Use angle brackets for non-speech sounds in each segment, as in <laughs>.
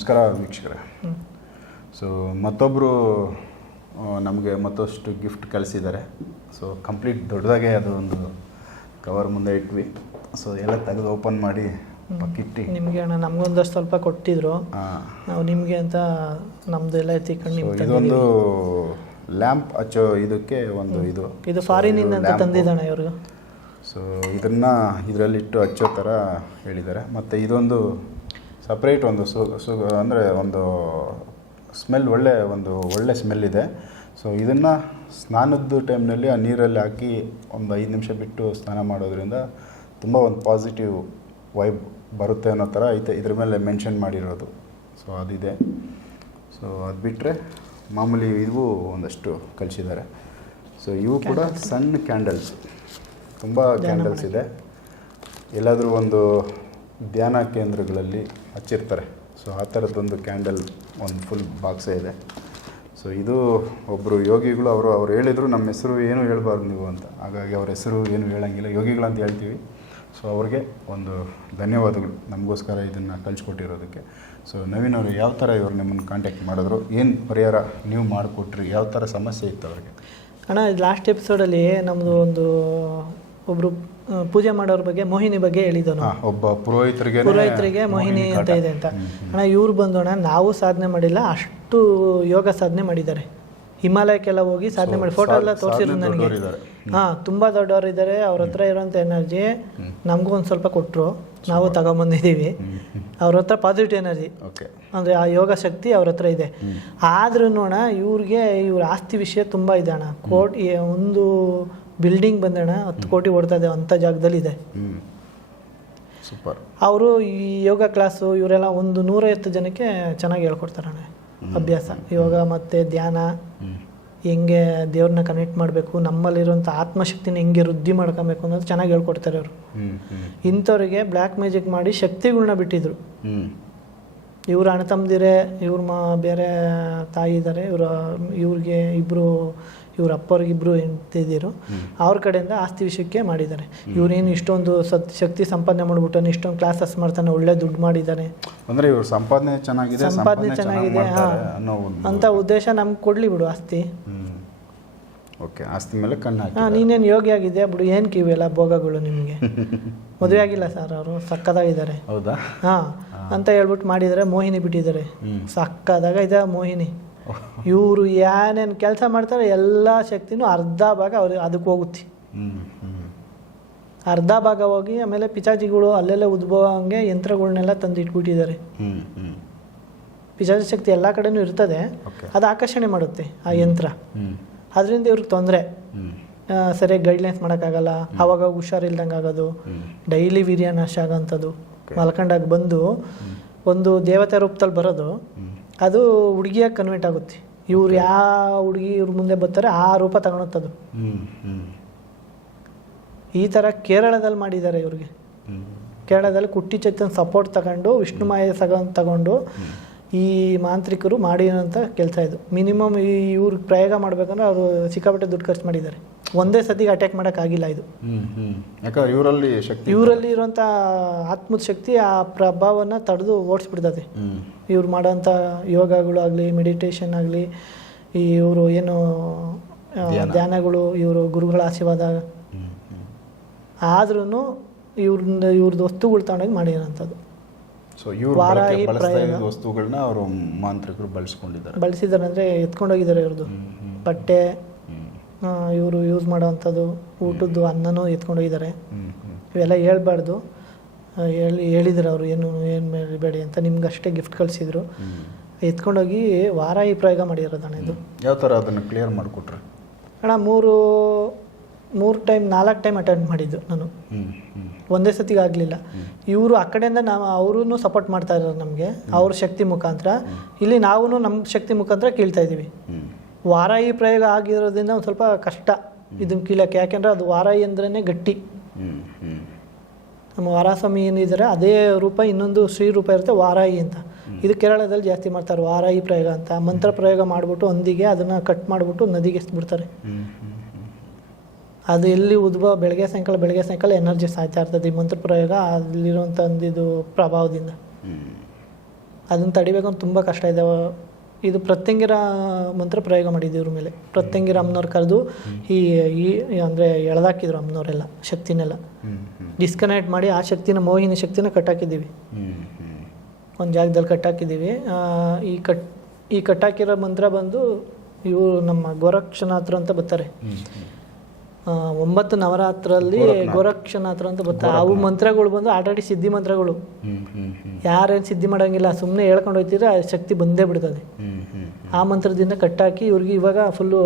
ನಮಸ್ಕಾರ ವೀಕ್ಷಕರೇ. ಸೊ ಮತ್ತೊಬ್ಬರು ನಮಗೆ ಮತ್ತಷ್ಟು ಗಿಫ್ಟ್ ಕಳಿಸಿದ್ದಾರೆ. ಸೊ ಕಂಪ್ಲೀಟ್ ದೊಡ್ಡದಾಗೆ ಅದು ಒಂದು ಕವರ್ ಮುಂದೆ ಇಟ್ವಿ. ಸೊ ಎಲ್ಲ ತೆಗೆದು ಓಪನ್ ಮಾಡಿ ಪಕ್ಕಿಟ್ಟು. ನಿಮಗೆ ಅಣ್ಣ ನಮಗೊಂದಷ್ಟು ಸ್ವಲ್ಪ ಕೊಟ್ಟಿದ್ರು. ನಾವು ನಿಮಗೆ ಅಂತ ನಮ್ದು ಎಲ್ಲ ಎತ್ತಿಕೊಂಡು ಇದೊಂದು ಲ್ಯಾಂಪ್ ಹಚ್ಚೋ ಇದಕ್ಕೆ ಒಂದು ಇದು. ಇದು ಫಾರಿನಿಂದ ಅಂತ. ತಂದಿದ್ದಾನೆ ಇವರು. ಸೊ ಇದನ್ನು ಇದರಲ್ಲಿಟ್ಟು ಹಚ್ಚೋ ಥರ ಹೇಳಿದ್ದಾರೆ. ಮತ್ತು ಇದೊಂದು ಸಪ್ರೇಟ್ ಒಂದು ಸು ಸು ಅಂದರೆ ಒಂದು ಸ್ಮೆಲ್ ಒಳ್ಳೆ ಒಂದು ಒಳ್ಳೆ ಸ್ಮೆಲ್ ಇದೆ. ಸೊ ಇದನ್ನು ಸ್ನಾನದ ಟೈಮ್ನಲ್ಲಿ ಆ ನೀರಲ್ಲಿ ಹಾಕಿ ಒಂದು ಐದು ನಿಮಿಷ ಬಿಟ್ಟು ಸ್ನಾನ ಮಾಡೋದ್ರಿಂದ ತುಂಬ ಒಂದು ಪಾಸಿಟಿವ್ ವೈಬ್ ಬರುತ್ತೆ ಅನ್ನೋ ಥರ ಐತೆ. ಇದ್ರ ಮೇಲೆ ಮೆನ್ಷನ್ ಮಾಡಿರೋದು. ಸೊ ಅದಿದೆ. ಸೊ ಅದು ಬಿಟ್ಟರೆ ಮಾಮೂಲಿ ಇವು ಒಂದಷ್ಟು ಕಲಿಸಿದ್ದಾರೆ. ಸೊ ಇವು ಕೂಡ ಸಣ್ಣ ಕ್ಯಾಂಡಲ್ಸ್ ತುಂಬ ಕ್ಯಾಂಡಲ್ಸ್ ಇದೆ. ಎಲ್ಲಾದರೂ ಒಂದು ಧ್ಯಾನ ಕೇಂದ್ರಗಳಲ್ಲಿ ಹಚ್ಚಿರ್ತಾರೆ. ಸೊ ಆ ಥರದ್ದೊಂದು ಕ್ಯಾಂಡಲ್ ಒಂದು ಫುಲ್ ಬಾಕ್ಸೇ ಇದೆ. ಸೊ ಇದು ಒಬ್ಬರು ಯೋಗಿಗಳು ಅವರು, ಅವ್ರು ಹೇಳಿದರು, ನಮ್ಮ ಹೆಸರು ಏನು ಹೇಳ್ಬಾರ್ದು ನೀವು ಅಂತ. ಹಾಗಾಗಿ ಅವ್ರ ಹೆಸರು ಏನು ಹೇಳಂಗಿಲ್ಲ. ಯೋಗಿಗಳು ಅಂತ ಹೇಳ್ತೀವಿ. ಸೊ ಅವ್ರಿಗೆ ಒಂದು ಧನ್ಯವಾದಗಳು. ನಮಗೋಸ್ಕರ ಇದನ್ನು ಕಳಿಸ್ಕೊಟ್ಟಿರೋದಕ್ಕೆ. ಸೊ ನವೀನ್ ಅವರು ಯಾವ ಥರ ಇವರು ನಿಮ್ಮನ್ನು ಕಾಂಟ್ಯಾಕ್ಟ್ ಮಾಡಿದ್ರು? ಏನು ಪರಿಹಾರ ನೀವು ಮಾಡಿಕೊಟ್ರಿ? ಯಾವ ಥರ ಸಮಸ್ಯೆ ಇತ್ತು ಅವ್ರಿಗೆ? ಅಣ್ಣ ಲಾಸ್ಟ್ ಎಪಿಸೋಡಲ್ಲಿ ನಮ್ಮದು ಒಂದು ಒಬ್ಬರು ಪೂಜೆ ಮಾಡೋರ ಬಗ್ಗೆ ಮೋಹಿನಿ ಬಗ್ಗೆ ಹೇಳಿದನು. ಒಬ್ಬ ಪುರೋಹಿತರಿಗೆ ಪುರೋಹಿತರಿಗೆ ಮೋಹಿನಿ ಅಂತ ಇದೆ ಅಂತ. ಅಣ್ಣ ಇವ್ರು ಬಂದೋಣ ನಾವು ಸಾಧನೆ ಮಾಡಿಲ್ಲ ಅಷ್ಟು ಯೋಗ ಸಾಧನೆ ಮಾಡಿದ್ದಾರೆ. ಹಿಮಾಲಯಕ್ಕೆಲ್ಲ ಹೋಗಿ ಸಾಧನೆ ಮಾಡಿ ಫೋಟೋ ಎಲ್ಲ ತೋರಿಸಿದ್ರು ನನಗೆ. ಹಾ ತುಂಬ ದೊಡ್ಡವರು ಇದ್ದಾರೆ ಅವ್ರ ಹತ್ರ ಇರೋಂಥ ಎನರ್ಜಿ ನಮಗೂ ಒಂದು ಸ್ವಲ್ಪ ಕೊಟ್ಟರು ನಾವು ತಗೊಂಬಂದಿದ್ದೀವಿ. ಅವ್ರ ಹತ್ರ ಪಾಸಿಟಿವ್ ಎನರ್ಜಿ ಅಂದರೆ ಆ ಯೋಗ ಶಕ್ತಿ ಅವ್ರ ಹತ್ರ ಇದೆ. ಆದ್ರೂ ಅಣ್ಣ ಇವ್ರಿಗೆ ಇವ್ರ ಆಸ್ತಿ ವಿಷಯ ತುಂಬ ಇದೆ ಅಣ್ಣ. ಕೋಟಿ ಒಂದು ಬಿಲ್ಡಿಂಗ್ ಬಂದಣ್ಣ ಹತ್ತು ಕೋಟಿ ಓಡ್ತಾ ಇದೆ ಅಂಥ ಜಾಗದಲ್ಲಿ ಇದೆ. ಸೂಪರ್. ಅವರು ಈ ಯೋಗ ಕ್ಲಾಸು ಇವರೆಲ್ಲ ಒಂದು ನೂರೈವತ್ತು ಜನಕ್ಕೆ ಚೆನ್ನಾಗಿ ಹೇಳ್ಕೊಡ್ತಾರಣ್ಣ ಅಭ್ಯಾಸ. ಯೋಗ ಮತ್ತು ಧ್ಯಾನ ಹೆಂಗೆ ದೇವ್ರನ್ನ ಕನೆಕ್ಟ್ ಮಾಡಬೇಕು ನಮ್ಮಲ್ಲಿರುವಂಥ ಆತ್ಮಶಕ್ತಿನ ಹೆಂಗೆ ವೃದ್ಧಿ ಮಾಡ್ಕೊಬೇಕು ಅನ್ನೋದು ಚೆನ್ನಾಗಿ ಹೇಳ್ಕೊಡ್ತಾರೆ ಅವರು. ಇಂಥವ್ರಿಗೆ ಬ್ಲ್ಯಾಕ್ ಮ್ಯಾಜಿಕ್ ಮಾಡಿ ಶಕ್ತಿಗಳನ್ನ ಬಿಟ್ಟಿದ್ರು. ಇವ್ರು ಇವ್ರ ಅಣ್ಣ ತಮ್ಮದಿರೇ ಇವ್ರ ಮಾ ಬೇರೆ ತಾಯಿ ಇದ್ದಾರೆ ಇವರು ಇವ್ರಿಗೆ ಇಬ್ಬರು ಇವ್ರ ಅಪ್ಪವ್ರಿಗೆ ಇಬ್ಬರು ಹೆಂಡ್ತಿದ್ದೀರು ಅವ್ರ ಕಡೆಯಿಂದ ಆಸ್ತಿ ವಿಷಯಕ್ಕೆ ಮಾಡಿದ್ದಾರೆ. ಇವ್ರೇನು ಇಷ್ಟೊಂದು ಸತ್ ಶಕ್ತಿ ಸಂಪಾದನೆ ಮಾಡ್ಬಿಟ್ಟು ಇಷ್ಟೊಂದು ಕ್ಲಾಸಸ್ ಮಾಡ್ತಾನೆ ಒಳ್ಳೆ ದುಡ್ಡು ಮಾಡಿದ್ದಾನೆ. ಅಂದರೆ ಇವ್ರ ಸಂಪಾದನೆ ಚೆನ್ನಾಗಿದೆ ಸಂಪಾದನೆ ಚೆನ್ನಾಗಿದೆ ಅಂತ ಉದ್ದೇಶ ನಮ್ಗೆ ಕೊಡ್ಲಿ ಬಿಡು ಆಸ್ತಿ. ಓಕೆ ಆಸ್ತಿ ಮೇಲೆ ಕಣ್ಣು ಹಾಕಿ ಹಾಂ ನೀನೇನು ಯೋಗಿ ಆಗಿದ್ಯಾ ಬಿಡು ಏನು ಕಿವಿಯಲ್ಲ ಭೋಗಗಳು ನಿಮಗೆ? <laughs> ಮದುವೆ ಆಗಿಲ್ಲ ಸರ್ ಅವರು ಸಕ್ಕದಾಗಿದ್ದಾರೆ. ಹೌದಾ? ಹಾಂ ಅಂತ ಹೇಳ್ಬಿಟ್ಟು ಮಾಡಿದರೆ ಮೋಹಿನಿ ಬಿಟ್ಟಿದ್ದಾರೆ. ಸಕ್ಕದಾಗ ಇದೆ ಮೋಹಿನಿ. ಇವರು ಏನೇನು ಕೆಲಸ ಮಾಡ್ತಾರೆ ಎಲ್ಲ ಶಕ್ತಿನೂ ಅರ್ಧ ಭಾಗ ಅವ್ರಿಗೆ ಅದಕ್ಕೆ ಹೋಗುತ್ತೆ. ಅರ್ಧ ಭಾಗ ಹೋಗಿ ಆಮೇಲೆ ಪಿಚಾಜಿಗಳು ಅಲ್ಲೆಲ್ಲ ಉದ್ಭವ ಹಂಗೆ ಯಂತ್ರಗಳನ್ನೆಲ್ಲ ತಂದು ಇಟ್ಬಿಟ್ಟಿದ್ದಾರೆ ಪಿಚಾಚಿ ಶಕ್ತಿ ಎಲ್ಲ ಕಡೆನೂ ಇರ್ತದೆ. ಅದು ಆಕರ್ಷಣೆ ಮಾಡುತ್ತೆ ಆ ಯಂತ್ರ. ಅದರಿಂದ ಇವ್ರಿಗೆ ತೊಂದರೆ. ಸರಿಯಾಗಿ ಗೈಡ್ಲೈನ್ಸ್ ಮಾಡೋಕ್ಕಾಗಲ್ಲ. ಅವಾಗ ಹುಷಾರಿಲ್ದಂಗೆ ಆಗೋದು. ಡೈಲಿ ವೀರ್ಯ ನಾಶ ಆಗೋಂಥದ್ದು. ಮಲ್ಕಂಡಾಗ ಬಂದು ಒಂದು ದೇವತೆ ರೂಪದಲ್ಲಿ ಬರೋದು. ಅದು ಹುಡುಗಿಯಾಗಿ ಕನ್ವರ್ಟ್ ಆಗುತ್ತೆ. ಇವ್ರು ಯಾವ ಹುಡುಗಿ ಇವ್ರ ಮುಂದೆ ಬರ್ತಾರೆ ಆ ರೂಪ ತಗೊಳತ್ತದು ಈ ಥರ ಕೇರಳದಲ್ಲಿ ಮಾಡಿದ್ದಾರೆ ಇವ್ರಿಗೆ. ಕೇರಳದಲ್ಲಿ ಕುಟ್ಟಿ ಚೈತನ್ ಸಪೋರ್ಟ್ ತಗೊಂಡು ವಿಷ್ಣು ಮಾಯ ಸಗ ತಗೊಂಡು ಈ ಮಾಂತ್ರಿಕರು ಮಾಡಿರೋಂಥ ಕೆಲಸ ಇದು ಮಿನಿಮಮ್ ಈ ಇವ್ರಿಗೆ ಪ್ರಯೋಗ ಮಾಡಬೇಕಂದ್ರೆ ಅವರು ಸಿಕ್ಕಾಪಟ್ಟೆ ದುಡ್ಡು ಖರ್ಚು ಮಾಡಿದ್ದಾರೆ. ಒಂದೇ ಸತಿಗೆ ಅಟ್ಯಾಕ್ ಮಾಡೋಕ್ಕಾಗಿಲ್ಲ ಇದು. ಯಾಕಂದ್ರೆ ಇವರಲ್ಲಿ ಶಕ್ತಿ ಇವರಲ್ಲಿ ಇರುವಂಥ ಆತ್ಮದ ಶಕ್ತಿ ಆ ಪ್ರಭಾವವನ್ನು ತಡೆದು ಓಡಿಸ್ಬಿಡ್ತದೆ. ಇವ್ರು ಮಾಡೋಂಥ ಯೋಗಗಳು ಆಗಲಿ ಮೆಡಿಟೇಷನ್ ಆಗಲಿ ಈ ಇವರು ಏನು ಧ್ಯಾನಗಳು ಇವರು ಗುರುಗಳ ಆಶೀರ್ವಾದ. ಆದ್ರೂ ಇವ್ರನ್ನ ಇವ್ರದ್ದು ವಸ್ತುಗಳು ತಗೊಂಡೋಗಿ ಮಾಡಿರೋಂಥದ್ದು. ಸೊ ಇವ್ರು ವಸ್ತುಗಳನ್ನ ಅವರು ಮಾಂತ್ರಿಕರು ಬಳಸ್ಕೊಂಡಿದ್ದಾರೆ. ಬಳಸಿದ್ದಾರೆ ಅಂದರೆ ಎತ್ಕೊಂಡೋಗಿದ್ದಾರೆ ಇವ್ರದ್ದು ಬಟ್ಟೆ ಇವರು ಯೂಸ್ ಮಾಡೋವಂಥದ್ದು ಊಟದ್ದು ಅನ್ನನೂ ಎತ್ಕೊಂಡೋಗಿದ್ದಾರೆ. ಇವೆಲ್ಲ ಹೇಳ್ಬಾರ್ದು. ಹೇಳಿ ಹೇಳಿದ್ರು ಅವರು ಏನು ಏನು ಮಾಡಬೇಡಿ ಅಂತ ನಿಮ್ಗೆ ಅಷ್ಟೇ ಗಿಫ್ಟ್ ಕಳಿಸಿದ್ರು ಎತ್ಕೊಂಡೋಗಿ ವಾರ ಈ ಪ್ರಯೋಗ ಮಾಡಿರೋದಣ್ಣ ಇದು. ಯಾವ ಥರ ಅದನ್ನು ಕ್ಲಿಯರ್ ಮಾಡಿಕೊಟ್ರೆ? ಅಣ್ಣ ಮೂರು ಮೂರು ಟೈಮ್ ನಾಲ್ಕು ಟೈಮ್ ಅಟೆಂಡ್ ಮಾಡಿದ್ದು ನಾನು. ಒಂದೇ ಸತಿಗೆ ಆಗಲಿಲ್ಲ. ಇವರು ಆ ಕಡೆಯಿಂದ ನಾವು ಅವರೂ ಸಪೋರ್ಟ್ ಮಾಡ್ತಾ ಇದ್ದಾರೆ ನಮಗೆ. ಅವ್ರ ಶಕ್ತಿ ಮುಖಾಂತರ. ಇಲ್ಲಿ ನಾವು ನಮ್ಮ ಶಕ್ತಿ ಮುಖಾಂತರ ಕೇಳ್ತಾ ಇದ್ದೀವಿ. ವಾರಾಹಿ ಪ್ರಯೋಗ ಆಗಿರೋದ್ರಿಂದ ಒಂದು ಸ್ವಲ್ಪ ಕಷ್ಟ. ಇದನ್ನು ಕೀಳಕ್ಕೆ. ಯಾಕೆಂದರೆ ಅದು ವಾರಾಯಿ ಅಂದ್ರೇ ಗಟ್ಟಿ. ನಮ್ಮ ವಾರಾಸ್ವಾಮಿ ಏನಿದ್ದಾರೆ ಅದೇ ರೂಪ ಇನ್ನೊಂದು ಶ್ರೀ ರೂಪ ಇರುತ್ತೆ ವಾರಾಯಿ ಅಂತ. ಇದು ಕೇರಳದಲ್ಲಿ ಜಾಸ್ತಿ ಮಾಡ್ತಾರೆ ವಾರಾಯಿ ಪ್ರಯೋಗ ಅಂತ. ಮಂತ್ರ ಪ್ರಯೋಗ ಮಾಡಿಬಿಟ್ಟು ಒಂದಿಗೆ ಅದನ್ನು ಕಟ್ ಮಾಡಿಬಿಟ್ಟು ನದಿಗೆ ಎಸ್ಬಿಡ್ತಾರೆ ಅದು ಎಲ್ಲಿ ಉದ್ಭವ ಬೆಳಗ್ಗೆ ಸಾಯಂಕಾಲ ಬೆಳಗ್ಗೆ ಸಾಯಂಕಾಲ ಎನರ್ಜಿ ಸಾಯ್ತಾ ಇರ್ತದೆ ಈ ಮಂತ್ರ ಪ್ರಯೋಗ ಅಲ್ಲಿರುವಂಥ ಒಂದು ಇದು ಪ್ರಭಾವದಿಂದ ಅದನ್ನು ತಡಿಬೇಕು ಅಂತ ತುಂಬ ಕಷ್ಟ ಇದೆ. ಇದು ಪ್ರತ್ಯಂಗಿರ ಮಂತ್ರ ಪ್ರಯೋಗ ಮಾಡಿದ್ದು ಇವ್ರ ಮೇಲೆ. ಪ್ರತ್ಯಂಗಿರ ಅಮ್ಮನವ್ರು ಕರೆದು ಈ ಈ ಅಂದರೆ ಎಳೆದಾಕಿದ್ರು ಅಮ್ಮನವರೆಲ್ಲ ಶಕ್ತಿನೆಲ್ಲ. ಡಿಸ್ಕನೆಕ್ಟ್ ಮಾಡಿ ಆ ಶಕ್ತಿನ ಮೋಹಿನಿ ಶಕ್ತಿನ ಕಟ್ಟಾಕಿದ್ದೀವಿ. ಒಂದು ಜಾಗದಲ್ಲಿ ಕಟ್ಟಾಕಿದ್ದೀವಿ. ಈ ಕಟ್ ಈ ಕಟ್ಟಾಕಿರೋ ಮಂತ್ರ ಬಂದು ಇವರು ನಮ್ಮ ಗೋರಕ್ಷನಾಥರು ಅಂತ ಬರ್ತಾರೆ. ಒಂಬತ್ತು ನವರಾತ್ರಲ್ಲಿ ಗೋರಕ್ಷನಾಥ್ರ ಅಂತ ಬರ್ತಾರೆ ಅವು ಮಂತ್ರಗಳು ಬಂದು ಆಲ್ರೆಡಿ ಸಿದ್ಧಿ ಮಂತ್ರಗಳು. ಯಾರೇನು ಸಿದ್ಧಿ ಮಾಡೋಂಗಿಲ್ಲ ಸುಮ್ಮನೆ ಹೇಳ್ಕೊಂಡು ಹೋಗ್ತಿದ್ರೆ ಆ ಶಕ್ತಿ ಬಂದೇ ಬಿಡ್ತದೆ. ಆ ಮಂತ್ರದಿಂದ ಕಟ್ಟಾಕಿ ಇವ್ರಿಗೆ ಇವಾಗ ಫುಲ್ಲು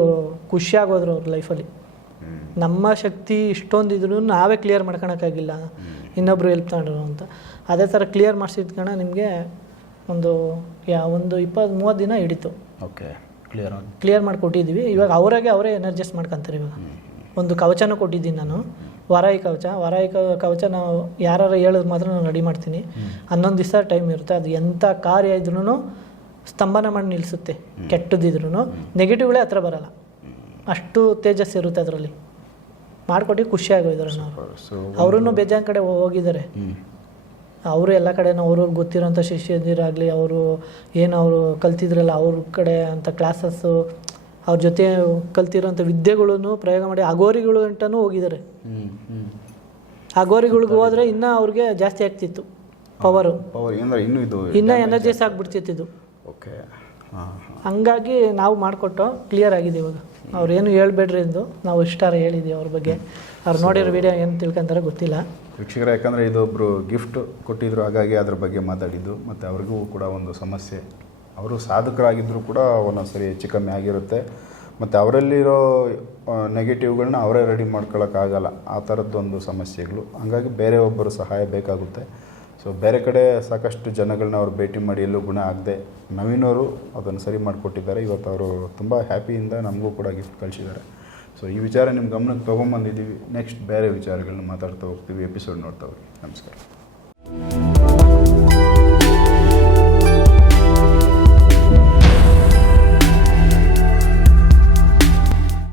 ಖುಷಿಯಾಗೋದ್ರು ಅವ್ರ ಲೈಫಲ್ಲಿ ನಮ್ಮ ಶಕ್ತಿ ಇಷ್ಟೊಂದು ಇದ್ರೂ ನಾವೇ ಕ್ಲಿಯರ್ ಮಾಡ್ಕೊಳಕ್ಕಾಗಿಲ್ಲ ಇನ್ನೊಬ್ರು ಹೆಲ್ಪ್ ತಗೊಂಡ್ರು ಅಂತ. ಅದೇ ಥರ ಕ್ಲಿಯರ್ ಮಾಡಿಸಿದ್ಕಣ ನಿಮಗೆ ಒಂದು ಯಾ ಒಂದು ಇಪ್ಪತ್ತು ಮೂವತ್ತು ದಿನ ಹಿಡಿತು. ಓಕೆ ಕ್ಲಿಯರ್ ಕ್ಲಿಯರ್ ಮಾಡಿಕೊಟ್ಟಿದ್ದೀವಿ ಇವಾಗ ಅವರಾಗೆ ಅವರೇ ಎನರ್ಜೆಸ್ಟ್ ಮಾಡ್ಕೊಂತಾರೆ ಇವಾಗ. ಒಂದು ಕವಚನ ಕೊಟ್ಟಿದ್ದೀನಿ ನಾನು. ವಾರಾಯಿ ಕವಚ. ವಾರಾಯಿ ಕವಚ ನಾವು ಯಾರು ಹೇಳೋದು ಮಾತ್ರ ನಾನು ರೆಡಿ ಮಾಡ್ತೀನಿ. ಹನ್ನೊಂದು ದಿವಸ ಟೈಮ್ ಇರುತ್ತೆ. ಅದು ಎಂಥ ಕಾರ್ಯ ಇದ್ರೂ ಸ್ತಂಭನ ಮಾಡಿ ನಿಲ್ಲಿಸುತ್ತೆ ಕೆಟ್ಟದಿದ್ರೂ ನೆಗೆಟಿವ್ಗಳೇ ಹತ್ರ ಬರಲ್ಲ. ಅಷ್ಟು ತೇಜಸ್ ಇರುತ್ತೆ ಅದರಲ್ಲಿ. ಮಾಡಿಕೊಟ್ಟು ಖುಷಿ ನಾವು ಸೊ ಅವರೂ. ಬೇಜಾನ್ ಕಡೆ ಹೋಗಿದ್ದಾರೆ. ಅವರು ಎಲ್ಲ ಕಡೆನೂ ಅವ್ರವ್ರಿಗೆ ಗೊತ್ತಿರೋಂಥ ಶಿಷ್ಯದಿರಾಗಲಿ ಅವರು ಏನು ಅವರು ಕಲ್ತಿದ್ರಲ್ಲ ಅವ್ರ ಕಡೆ ಅಂತ ಕ್ಲಾಸಸ್ಸು ಅವ್ರ ಜೊತೆ ಕಲ್ತಿರೋಂಥ ವಿದ್ಯೆಗಳನ್ನು ಪ್ರಯೋಗ ಮಾಡಿ ಅಗೋರಿಗಳು ಅಂತಾನು ಹೋಗಿದ್ದಾರೆ. ಅಗೋರಿಗಳಿಗೆ ಹೋದರೆ ಇನ್ನೂ ಅವ್ರಿಗೆ ಜಾಸ್ತಿ ಆಗ್ತಿತ್ತು ಪವರು ಇನ್ನೂ ಇದು ಇನ್ನೂ ಎನರ್ಜೀಸ್ ಆಗಿಬಿಡ್ತಿತ್ತು ಓಕೆ. ಹಂಗಾಗಿ ನಾವು ಮಾಡಿಕೊಟ್ಟು ಕ್ಲಿಯರ್ ಆಗಿದೆ ಇವಾಗ. ಅವ್ರು ಏನು ಹೇಳ್ಬೇಡ್ರಿ ಎಂದು ನಾವು ಇಷ್ಟಾರ ಹೇಳಿದ್ದೀವಿ ಅವ್ರ ಬಗ್ಗೆ. ಅವ್ರು ನೋಡಿರೋ ವಿಡಿಯೋ ಏನು ತಿಳ್ಕೊಂತಾರೆ ಗೊತ್ತಿಲ್ಲ. ವೀಕ್ಷಕರ ಯಾಕಂದರೆ ಇದೊಬ್ಬರು ಗಿಫ್ಟ್ ಕೊಟ್ಟಿದ್ರು ಹಾಗಾಗಿ ಅದ್ರ ಬಗ್ಗೆ ಮಾತಾಡಿದ್ದು. ಮತ್ತು ಅವ್ರಿಗೂ ಕೂಡ ಒಂದು ಸಮಸ್ಯೆ ಅವರು ಸಾಧಕರಾಗಿದ್ದರೂ ಕೂಡ ಒಂದೊಂದು ಸರಿ ಹೆಚ್ಚು ಕಮ್ಮಿ ಆಗಿರುತ್ತೆ. ಮತ್ತು ಅವರಲ್ಲಿರೋ ನೆಗೆಟಿವ್ಗಳನ್ನ ಅವರೇ ರೆಡಿ ಮಾಡ್ಕೊಳ್ಳೋಕ್ಕಾಗಲ್ಲ ಆ ಥರದ್ದೊಂದು ಸಮಸ್ಯೆಗಳು. ಹಾಗಾಗಿ ಬೇರೆ ಒಬ್ಬರು ಸಹಾಯ ಬೇಕಾಗುತ್ತೆ. ಸೊ ಬೇರೆ ಕಡೆ ಸಾಕಷ್ಟು ಜನಗಳನ್ನ ಅವ್ರು ಭೇಟಿ ಮಾಡಿ ಎಲ್ಲೂ ಗುಣ ಆಗದೆ ನವೀನವರು ಅದನ್ನು ಸರಿ ಮಾಡಿಕೊಟ್ಟಿದ್ದಾರೆ. ಇವತ್ತು ಅವರು ತುಂಬ ಹ್ಯಾಪಿಯಿಂದ ನಮಗೂ ಕೂಡ ಗಿಫ್ಟ್ ಕಳಿಸಿದ್ದಾರೆ. ಸೊ ಈ ವಿಚಾರ ನಿಮ್ಮ ಗಮನಕ್ಕೆ ತೊಗೊಂಬಂದಿದ್ದೀವಿ. ನೆಕ್ಸ್ಟ್ ಬೇರೆ ವಿಚಾರಗಳನ್ನ ಮಾತಾಡ್ತಾ ಹೋಗ್ತೀವಿ. ಎಪಿಸೋಡ್ ನೋಡ್ತಾ ಹೋಗಿ. ನಮಸ್ಕಾರ.